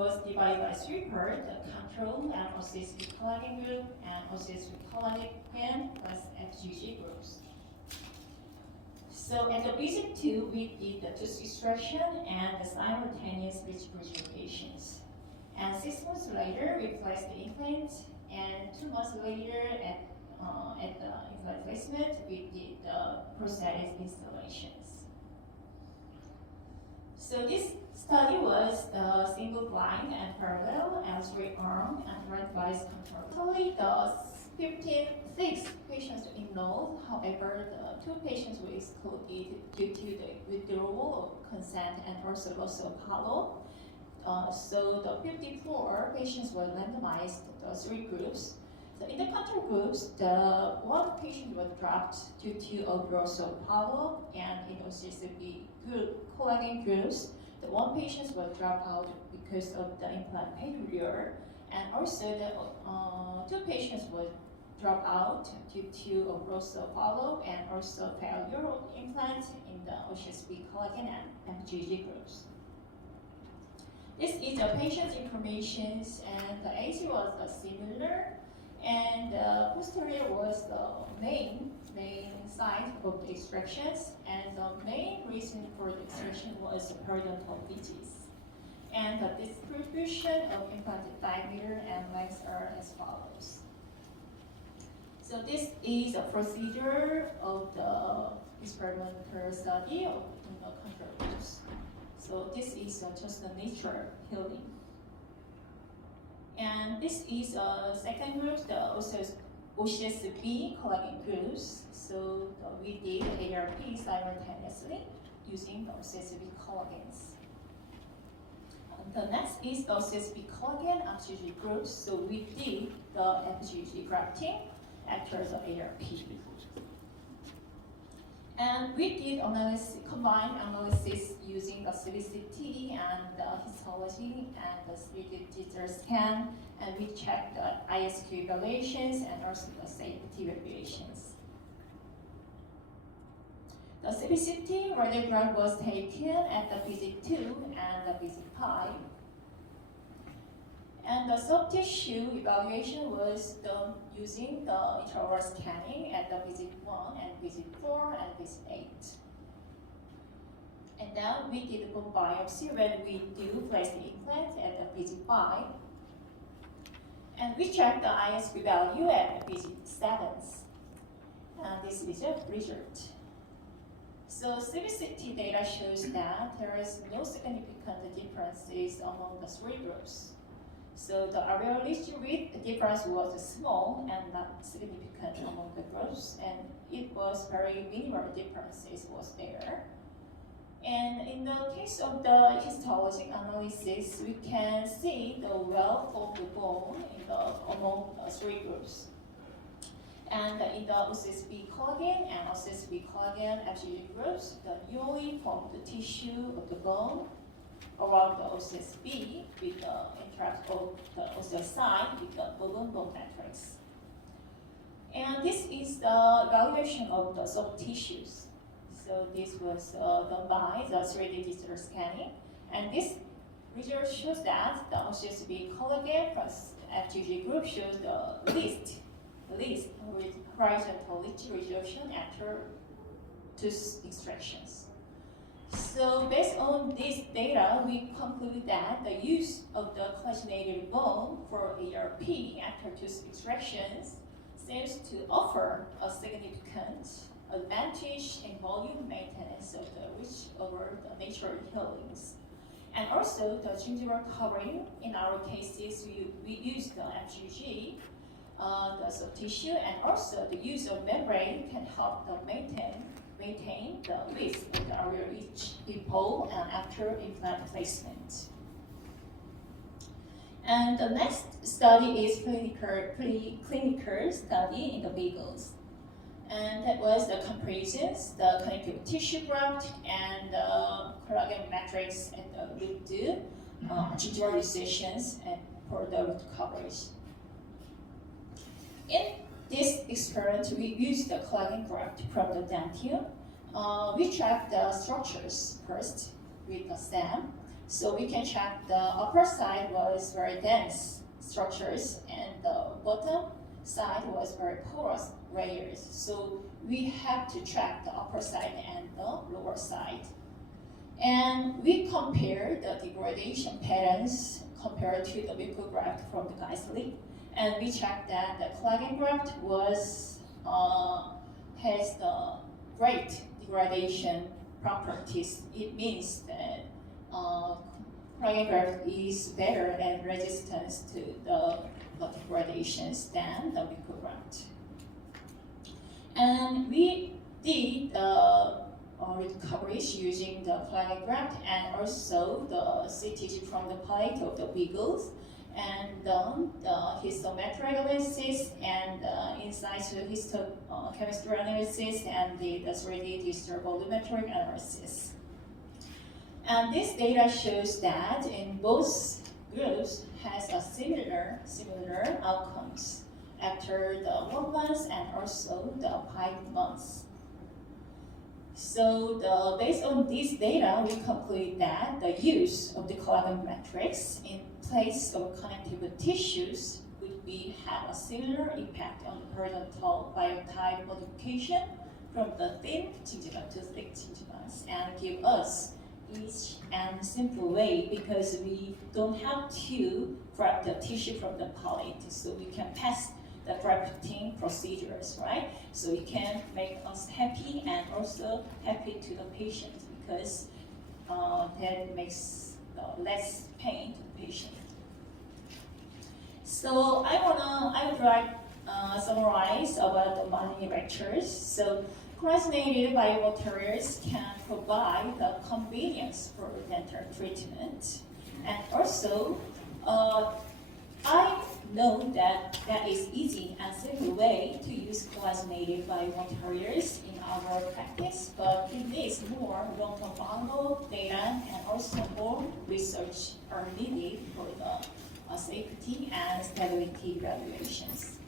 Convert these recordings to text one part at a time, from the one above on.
was divided by three parts: the control and assist collagen group and assist collagen plus FGG groups. So at the visit 2, we did the tooth extraction and the simultaneous ridge preservations. And 6 months later, we placed the implant, and 2 months later, at the implant placement, we did the prosthetic installations. So this study was single blind and parallel and 3-arm and randomized control. Totally, the 56 patients enrolled. However, the 2 patients were excluded due to the withdrawal of consent and also loss of follow. So the 54 patients were randomized to the 3 groups. So in the control groups, the 1 patient was dropped due to a loss of follow, and in OCSB collagen groups, the 1 patient was dropped out because of the implant failure, and also the 2 patients were dropped out due to a loss of follow and also failure of implant in the OCSB collagen and FGG groups. This is the patient's information, and the age was similar, and the posterior was the main site of the extractions, and the main reason for the extraction was periodontal disease. And the distribution of implanted diameter and length are as follows. So this is a procedure of the experimental study of the control groups. So this is just the nature healing. And this is a second group, the OCSB collagen groups. So we did ARP simultaneously using the OCSB collagens. The next is the OCSB collagen FGG groups. So we did the FGG grafting after the ARP. And we did combined analysis using the CBCT and the histology and the 3D digital scan, and we checked the ISQ evaluations and also the safety evaluations. The CBCT radiograph was taken at the visit 2 and the visit 5. And the soft tissue evaluation was done using the intraoral scanning at the visit 1 and visit 4 and visit 8. And then we did bone biopsy when we do place the implant at the visit 5. And we checked the ISQ value at the visit 7. And this is a result. So CBCT data shows that there is no significant differences among the 3 groups. So the areology width difference was small and not significant among the groups, and it was very minimal differences was there. And in the case of the histologic analysis, we can see the well-formed bone among the 3 groups. And in the OCSB collagen and OCSB collagen FGG groups, the newly formed tissue of the bone around the OCSB with the interact of the OCS side with the bone matrix. And this is the evaluation of the soft tissues. So this was done by the 3D digital scanning, and this result shows that the OCSB collagen plus FGG group shows the least with horizontal ridge resolution after tooth extractions. So based on this data, we conclude that the use of the collagenated bone for ARP after tooth extractions seems to offer a significant advantage in volume maintenance of the ridge over the natural healings. And also the gingival covering, in our cases, we use the FGG, the soft tissue, and also the use of membrane can help to maintain the width of the areola before and after implant placement. And the next study is clinical study in the beagles. And that was the comparisons, the connective tissue graft and the collagen matrix and the root gingival recessions and for the root coverage. In this experiment, we used the collagen graft from the dentium. We tracked the structures first with the stem. So we can check the upper side was very dense structures and the bottom side was very porous layers. So we have to track the upper side and the lower side. And we compare the degradation patterns compared to the mucograft from the glycerine. And we checked that the collagen graft has the great degradation properties. It means that collagen graft is better at resistance to the degradations than the mucograft. And we did the recoveries using the collagen graft and also the CTG from the plate of the beagles, and done the histometric analysis and in situ histochemistry analysis and the 3D digital volumetric analysis. And this data shows that in both groups has a similar outcomes after the 1 month and also the 5 months. So based on this data, we conclude that the use of the collagen matrix in place of connective tissues would have a similar impact on the horizontal biotype modification from the thin gingiva to thick gingivas and give us easy and simple way because we don't have to grab the tissue from the plate, so we can pass the grafting procedures, right? So it can make us happy and also happy to the patient because that makes less pain to the patient. So I would like summarize about the money lectures. So collagenated biomaterials can provide the convenience for dental treatment, and also I know that is easy and simple way to use collagenated biomaterials in our practice, but it needs more long-term follow data and also more research are needed for the safety and stability evaluations.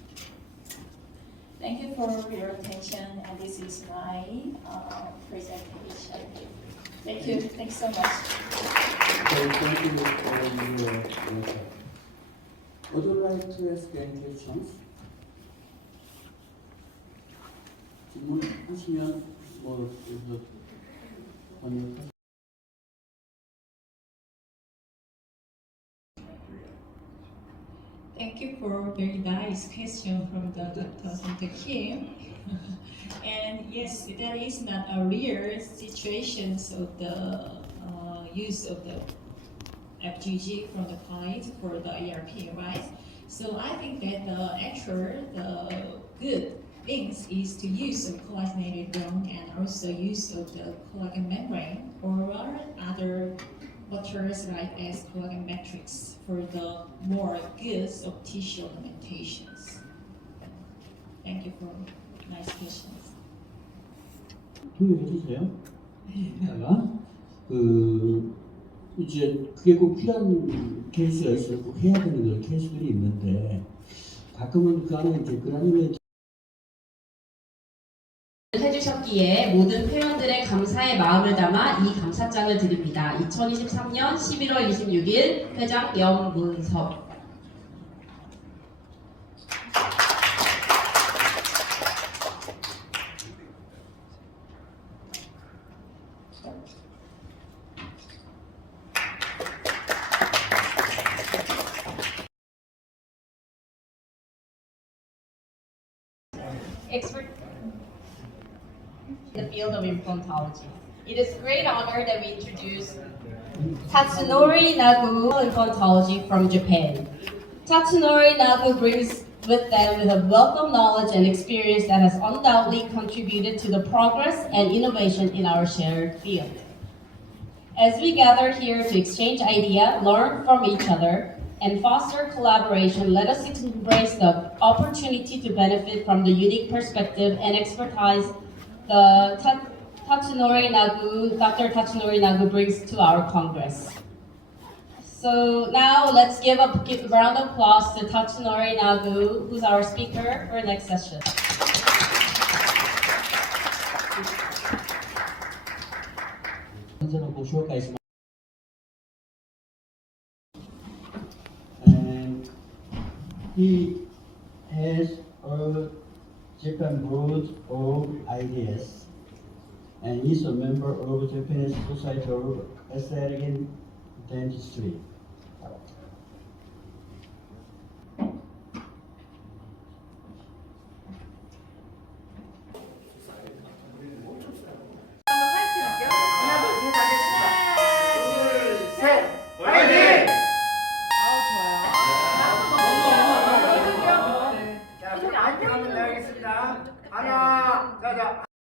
Thank you for your attention, and this is my presentation. Thank you. Thanks so much. Thank you for your answer. Would you like to ask any questions? 질문하시면 번역하시면. Thank you for a very nice question from the Dr. Kim. And yes, that is not a real situation of the use of the FGG from the plate for the ERP, right? So I think that the good things is to use of collagenated bone and also use of the collagen membrane or other materials like as collagen matrix for the more goods of tissue ornamentations. Thank you for nice questions. 통역해 주세요. 이제 그게 꼭 필요한 케이스가 있어서 꼭 해야 되는 그런 케이스들이 있는데 가끔은 그 안에 이제 그라늄의 해주셨기에 모든 회원들의 감사의 마음을 담아 이 감사장을 드립니다. 2023년 11월 26일 회장 염문섭. Expert in the field of implantology. It is a great honor that we introduce Tatsunori Nagu implantology from Japan. Tatsunori Nagu brings with them a wealth of knowledge and experience that has undoubtedly contributed to the progress and innovation in our shared field. As we gather here to exchange ideas, learn from each other, and foster collaboration, let us embrace the opportunity to benefit from the unique perspective and expertise the Dr. Tatsunori Nagu brings to our Congress. So now let's give a round of applause to Tatsunori Nagu, who's our speaker for the next session. 선생님 모셔올까 He has a Japan Board of Ideas and is a member of Japanese Society of Aesthetic and Dentistry. 하나, 자.